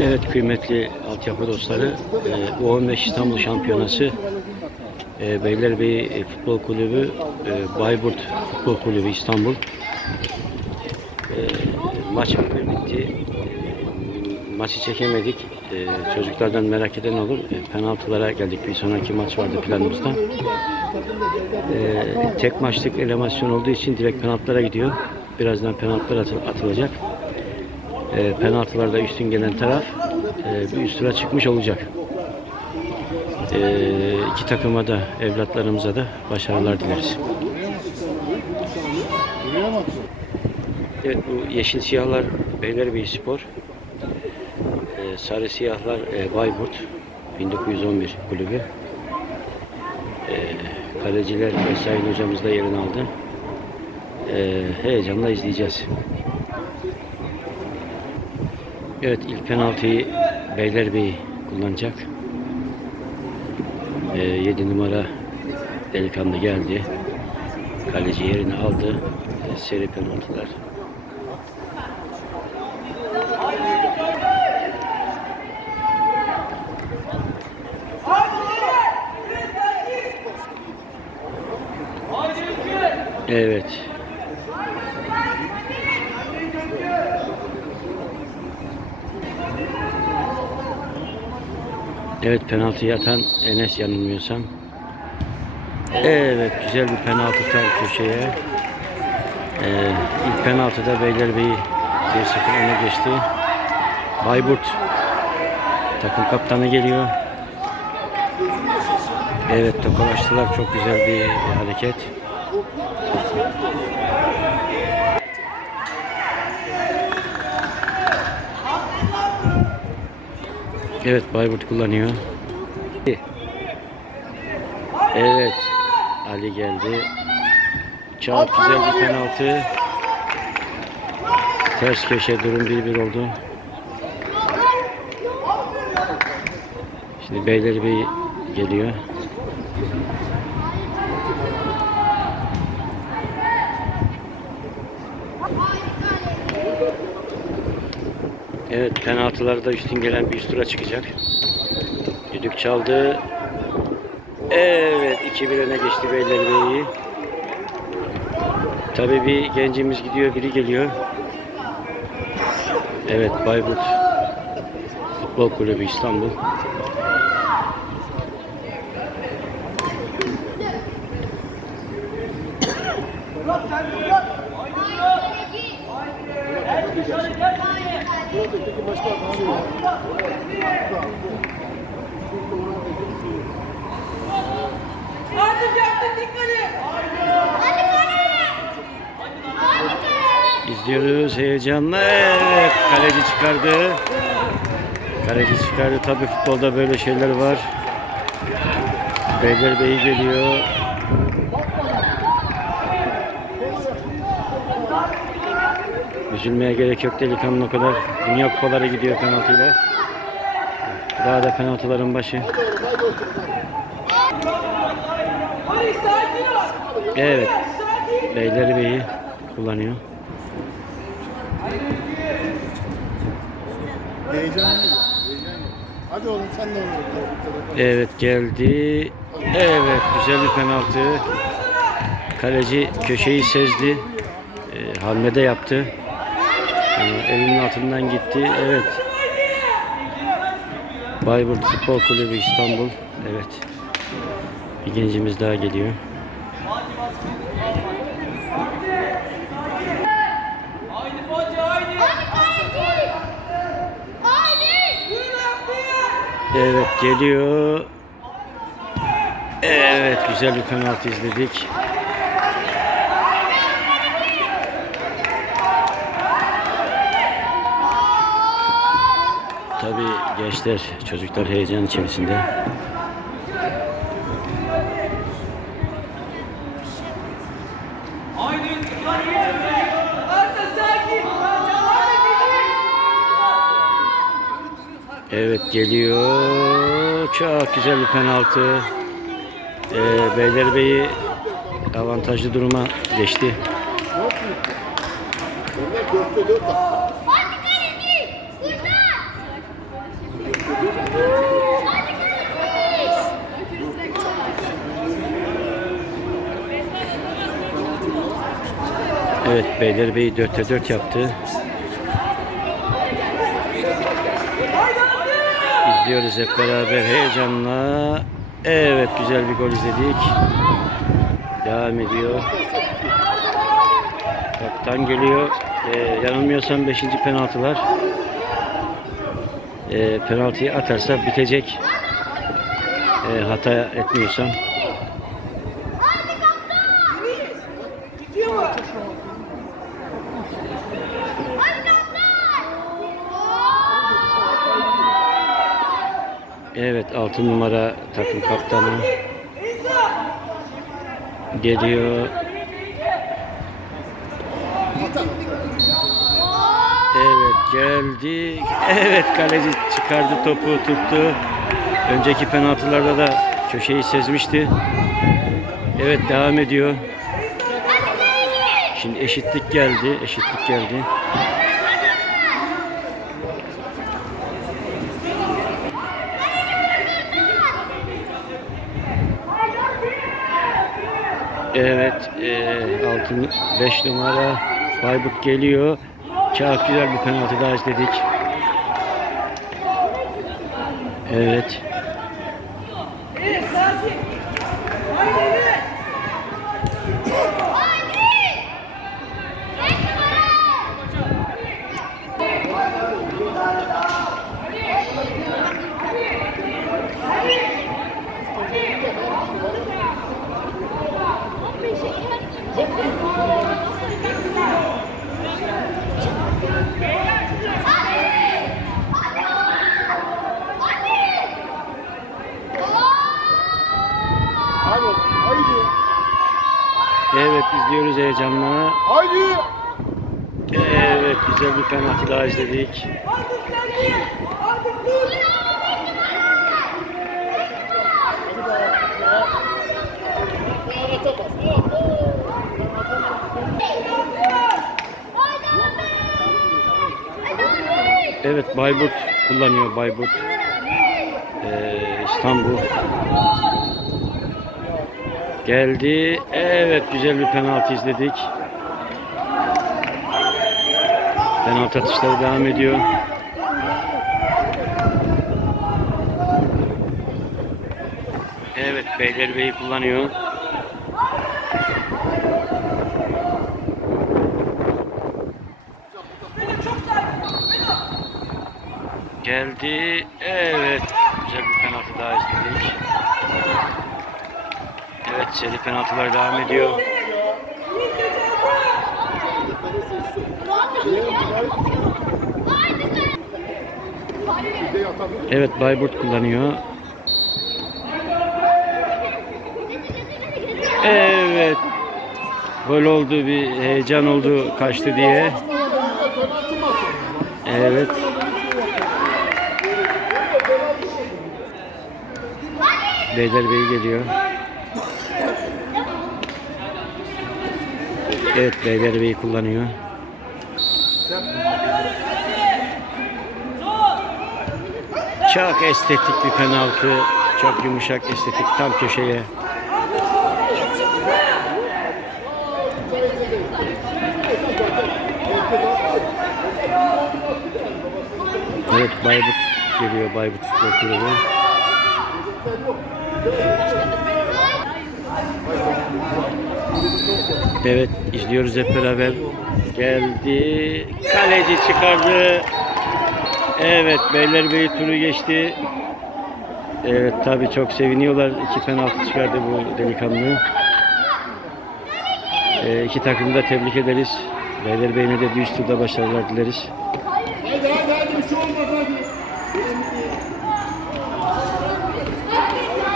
Evet kıymetli altyapı dostları, e, U15 İstanbul Şampiyonası e, Beylerbeyi Futbol Kulübü, e, Bayburt Futbol Kulübü İstanbul e, maç bitti. E, maçı çekemedik. E, çocuklardan merak eden olur. E, penaltılara geldik. Bir sonraki maç vardı planımızda. E, tek maçlık elemasyon olduğu için direkt penaltılara gidiyor. Birazdan penaltılar atı- atılacak e, penaltılarda üstün gelen taraf e, bir üst tura çıkmış olacak. E, iki takıma da evlatlarımıza da başarılar dileriz. Evet bu yeşil siyahlar Beylerbeyi Spor. E, sarı siyahlar e, Bayburt 1911 kulübü. E, kaleciler ve Sayın hocamız da yerini aldı. E, heyecanla izleyeceğiz. Evet ilk penaltıyı Beylerbeyi kullanacak. 7 numara delikanlı geldi. Kaleci yerini aldı. Ee, seri penaltılar. Evet. Evet penaltıyı atan Enes yanılmıyorsam. Evet güzel bir penaltı tar köşeye. Ee, ilk penaltıda Beylerbeyi 1-0 öne geçti. Bayburt takım kaptanı geliyor. Evet tokalaştılar çok güzel bir hareket. Evet Bayburt kullanıyor. Evet Ali geldi. Çok güzel bir penaltı. Ters köşe durum 1-1 oldu. Şimdi Beylerbeyi geliyor. Evet penaltılarda üstün gelen bir üst tura çıkacak. Düdük çaldı. Evet 2-1 öne geçti Beylerbeyi. Tabii bir gencimiz gidiyor biri geliyor. Evet Bayburt Futbol Kulübü İstanbul. Artık yaptın dikkat et. İzliyoruz heyecanla. Evet kaleci çıkardı. Kaleci çıkardı. Tabii futbolda böyle şeyler var. Beylerbeyi geliyor. Üzülmeye gerek yok delikanlı o kadar. Dünya kupaları gidiyor penaltıyla. Daha da penaltıların başı. Evet. Sakin. Beylerbeyi kullanıyor. Hadi oğlum sen de. Evet geldi. Evet güzel bir penaltı. Kaleci köşeyi sezdi. E, hamlede yaptı. E, elinin altından gitti. Evet. Bayburt Futbol Kulübü İstanbul. Evet. Bir gencimiz daha geliyor. Evet geliyor. Evet güzel bir penaltı izledik. Tabii gençler, çocuklar heyecan içerisinde. Evet geliyor. Çok güzel bir penaltı. Ee, Beylerbeyi avantajlı duruma geçti. Evet Beylerbeyi 4'te 4 yaptı. İzliyoruz hep beraber heyecanla. Evet güzel bir gol izledik. Devam ediyor. Kaptan geliyor. Ee, yanılmıyorsam 5. penaltılar. Ee, penaltıyı atarsa bitecek. Ee, hata etmiyorsam. Bitiyor mu? Evet 6 numara takım kaptanı geliyor. Evet geldi. Evet kaleci çıkardı topu tuttu. Önceki penaltılarda da köşeyi sezmişti. Evet devam ediyor. Şimdi eşitlik geldi. Eşitlik geldi. Evet, e, altın 5 numara Bayburt geliyor. Çok güzel bir penaltı daha izledik. Evet. Evet sakin. Haydi evet. Hadi oğlum. Haydi. Evet izliyoruz heyecanla. Haydi. Evet güzel bir penaltı daha izledik. Evet Bayburt kullanıyor Bayburt. Ee, İstanbul. Geldi. Evet güzel bir penaltı izledik. Penaltı atışları devam ediyor. Evet kullanıyor. Çok sakin. Beni. Geldi. Evet. Güzel bir penaltı daha izledik. Evet seri penaltılar devam ediyor. Evet Bayburt kullanıyor. Evet. Gol oldu bir heyecan oldu kaçtı diye. Evet. Beylerbeyi geliyor. Evet Beylerbeyi kullanıyor. Çok estetik bir penaltı. Çok yumuşak estetik tam köşeye. Evet Bayburt geliyor Bayburt Spor Kulübü. Evet izliyoruz hep beraber. Geldi. Kaleci çıkardı. Evet Beylerbeyi turu geçti. Evet tabi çok seviniyorlar. İki penaltı çıkardı bu delikanlı. Ee, iki takımı da tebrik ederiz. Beylerbeyi'ne de bir üst turda başarılar dileriz.